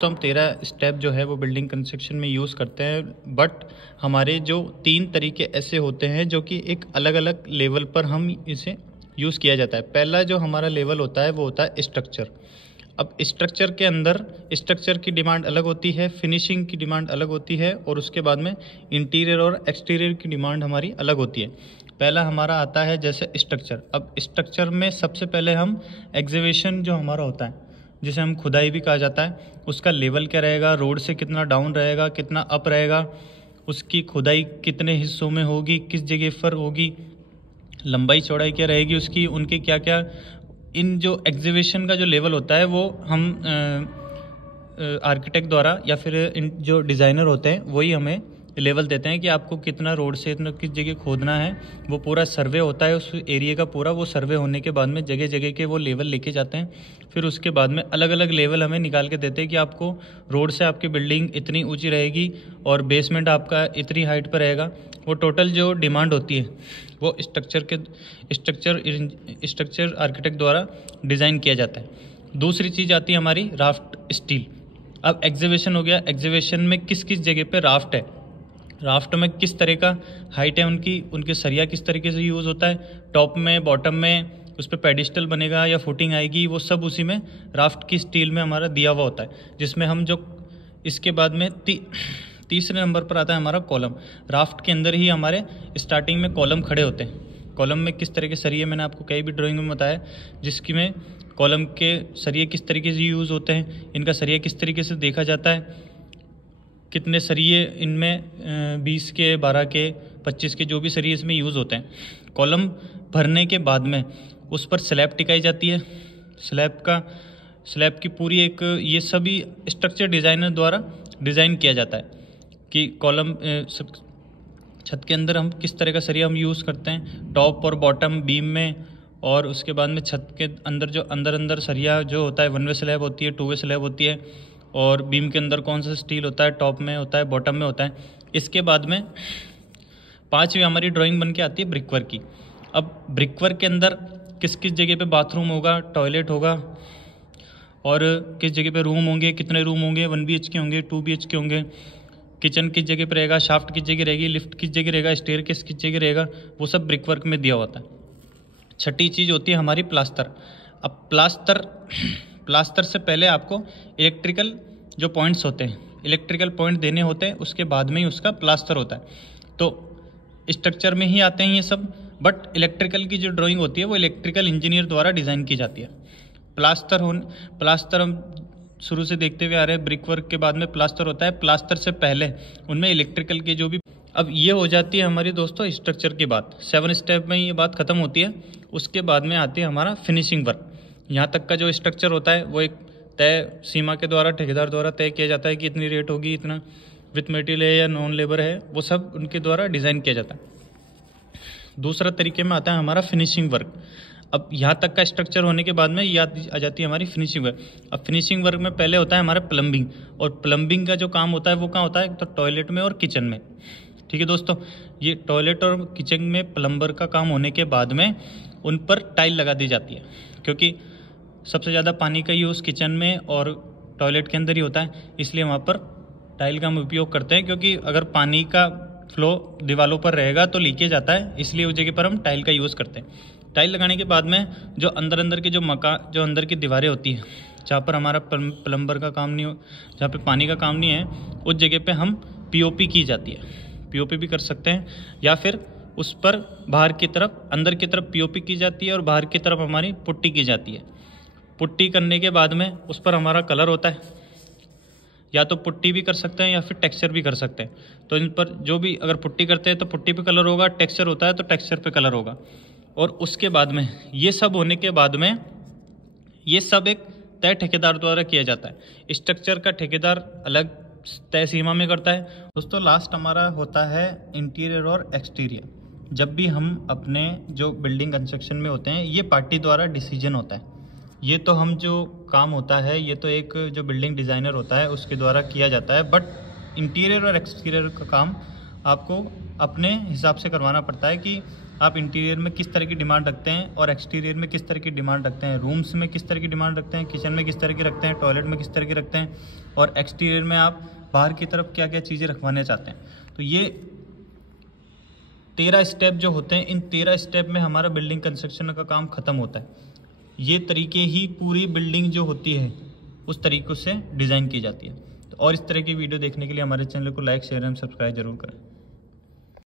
तो हम 13 स्टेप जो है वो बिल्डिंग कंस्ट्रक्शन में यूज़ करते हैं, बट हमारे जो 3 तरीके ऐसे होते हैं जो कि एक अलग अलग लेवल पर हम इसे यूज़ किया जाता है। पहला जो हमारा लेवल होता है वो होता है स्ट्रक्चर। अब स्ट्रक्चर के अंदर स्ट्रक्चर की डिमांड अलग होती है, फिनिशिंग की डिमांड अलग होती है और उसके बाद में इंटीरियर और एक्सटीरियर की डिमांड हमारी अलग होती है। पहला हमारा आता है जैसे स्ट्रक्चर। अब स्ट्रक्चर में सबसे पहले हम एग्जीवेशन जो हमारा होता है, जिसे हम खुदाई भी कहा जाता है, उसका लेवल क्या रहेगा, रोड से कितना डाउन रहेगा, कितना अप रहेगा, उसकी खुदाई कितने हिस्सों में होगी, किस जगह पर होगी, लंबाई चौड़ाई क्या रहेगी उसकी, उनके क्या क्या, इन जो एग्जीवेशन का जो लेवल होता है वो हम आर्किटेक्ट द्वारा या फिर इन जो डिज़ाइनर होते हैं वही हमें लेवल देते हैं कि आपको कितना रोड से इतना किस जगह खोदना है। वो पूरा सर्वे होता है उस एरिया का पूरा, वो सर्वे होने के बाद में जगह जगह के वो लेवल लेके जाते हैं। फिर उसके बाद में अलग अलग लेवल हमें निकाल के देते हैं कि आपको रोड से आपकी बिल्डिंग इतनी ऊंची रहेगी और बेसमेंट आपका इतनी हाइट पर रहेगा। वो टोटल जो डिमांड होती है वो स्ट्रक्चर आर्किटेक्ट द्वारा डिज़ाइन किया जाता है। दूसरी चीज़ आती है हमारी राफ्ट स्टील। अब एग्जीवेशन हो गया, एग्जीवेशन में किस किस जगह पे राफ्ट है, राफ्ट में किस तरह का हाइट है उनके सरिया किस तरीके से यूज़ होता है, टॉप में बॉटम में उस पर पेडिस्टल बनेगा या फुटिंग आएगी, वो सब उसी में राफ्ट की स्टील में हमारा दिया हुआ होता है। जिसमें हम जो इसके बाद में तीसरे नंबर पर आता है हमारा कॉलम। राफ्ट के अंदर ही हमारे स्टार्टिंग में कॉलम खड़े होते हैं। कॉलम में किस तरह के सरिये, मैंने आपको कई भी ड्राइंग में बताया, जिसकी में कॉलम के सरिये किस तरीके से यूज़ होते हैं, इनका सरिया किस तरीके से देखा जाता है, कितने सरिये इनमें 20 के 12 के 25 के जो भी सरिये इसमें यूज़ होते हैं। कॉलम भरने के बाद में उस पर स्लैब टिकाई जाती है। स्लैब की पूरी एक, ये सभी स्ट्रक्चर डिज़ाइनर द्वारा डिज़ाइन किया जाता है कि कॉलम छत के अंदर हम किस तरह का सरिया हम यूज़ करते हैं, टॉप और बॉटम बीम में, और उसके बाद में छत के अंदर जो अंदर सरिया जो होता है 1 वे स्लैब होती है, 2 वे स्लैब होती है, और बीम के अंदर कौन सा स्टील होता है, टॉप में होता है, बॉटम में होता है। इसके बाद में 5वीं हमारी ड्राइंग बन के आती है ब्रिकवर्क की। अब ब्रिकवर्क के अंदर किस किस जगह पे बाथरूम होगा, टॉयलेट होगा, और किस जगह पे रूम होंगे, कितने रूम होंगे, 1 BHK होंगे, 2 BHK होंगे, किचन किस जगह पर रहेगा, शाफ्ट किस जगह रहेगी, लिफ्ट किस जगह रहेगा, स्टेयर किस जगह रहेगा, वो सब ब्रिकवर्क में दिया होता है। छठी चीज़ होती है हमारी प्लास्टर। अब प्लास्टर से पहले आपको इलेक्ट्रिकल जो पॉइंट्स होते हैं, इलेक्ट्रिकल पॉइंट देने होते हैं, उसके बाद में ही उसका प्लास्टर होता है। तो स्ट्रक्चर में ही आते हैं ये सब, बट इलेक्ट्रिकल की जो ड्राइंग होती है वो इलेक्ट्रिकल इंजीनियर द्वारा डिज़ाइन की जाती है। प्लास्टर हम शुरू से देखते हुए आ रहे हैं, ब्रिक वर्क के बाद में प्लास्टर होता है, प्लास्टर से पहले उनमें इलेक्ट्रिकल के जो भी। अब ये हो जाती है हमारी दोस्तों स्ट्रक्चर की बात। 7 स्टेप में ये बात खत्म होती है। उसके बाद में आती है हमारा फिनिशिंग वर्क। यहाँ तक का जो स्ट्रक्चर होता है वो एक तय सीमा के द्वारा ठेकेदार द्वारा तय किया जाता है कि इतनी रेट होगी, इतना विथ मटेरियल है या नॉन लेबर है, वो सब उनके द्वारा डिज़ाइन किया जाता है। दूसरा तरीके में आता है हमारा फिनिशिंग वर्क। अब यहाँ तक का स्ट्रक्चर होने के बाद में याद आ जाती है हमारी फिनिशिंग वर्क। अब फिनिशिंग वर्क में पहले होता है हमारा प्लम्बिंग, और प्लम्बिंग का जो काम होता है वो कहाँ होता है, तो टॉयलेट में और किचन में। ठीक है दोस्तों, ये टॉयलेट और किचन में प्लम्बर का काम होने के बाद में उन पर टाइल लगा दी जाती है, क्योंकि सबसे ज़्यादा पानी का यूज़ किचन में और टॉयलेट के अंदर ही होता है, इसलिए वहाँ पर टाइल का हम उपयोग करते हैं। क्योंकि अगर पानी का फ्लो दीवारों पर रहेगा तो लीकेज आता है, इसलिए उस जगह पर हम टाइल का यूज़ करते हैं। टाइल लगाने के बाद में जो अंदर के जो अंदर की दीवारें होती हैं, जहाँ पर हमारा प्लम्बर का काम नहीं हो, जहाँ पर पानी का काम नहीं है, उस जगह पर हम POP की जाती है। POP भी कर सकते हैं, या फिर उस पर बाहर की तरफ, अंदर की तरफ POP की जाती है और बाहर की तरफ हमारी पुट्टी की जाती है। पुट्टी करने के बाद में उस पर हमारा कलर होता है, या तो पुट्टी भी कर सकते हैं या फिर टेक्सचर भी कर सकते हैं। तो इन पर जो भी, अगर पुट्टी करते हैं तो पुट्टी पे कलर होगा, टेक्सचर होता है तो टेक्सचर पे कलर होगा। और उसके बाद में ये सब होने के बाद में ये सब एक तय ठेकेदार द्वारा किया जाता है। स्ट्रक्चर का ठेकेदार अलग तय सीमा में करता है। दोस्तों लास्ट हमारा होता है इंटीरियर और एक्सटीरियर। जब भी हम अपने जो बिल्डिंग कंस्ट्रक्शन में होते हैं, ये पार्टी द्वारा डिसीजन होता है। ये तो हम जो काम होता है ये तो एक जो बिल्डिंग डिज़ाइनर होता है उसके द्वारा किया जाता है, बट इंटीरियर और एक्सटीरियर का काम आपको अपने हिसाब से करवाना पड़ता है कि आप इंटीरियर में किस तरह की डिमांड रखते हैं और एक्सटीरियर में किस तरह की डिमांड रखते हैं, रूम्स में किस तरह की डिमांड रखते हैं, किचन में किस तरह की रखते हैं, टॉयलेट में किस तरह की रखते हैं, और एक्सटीरियर में आप बाहर की तरफ क्या क्या चीज़ें रखवाना चाहते हैं। तो ये 13 स्टेप जो होते हैं, इन 13 स्टेप में हमारा बिल्डिंग कंस्ट्रक्शन का काम ख़त्म होता है। ये तरीके ही पूरी बिल्डिंग जो होती है उस तरीक़ों से डिज़ाइन की जाती है। तो और इस तरह की वीडियो देखने के लिए हमारे चैनल को लाइक, शेयर एंड सब्सक्राइब जरूर करें।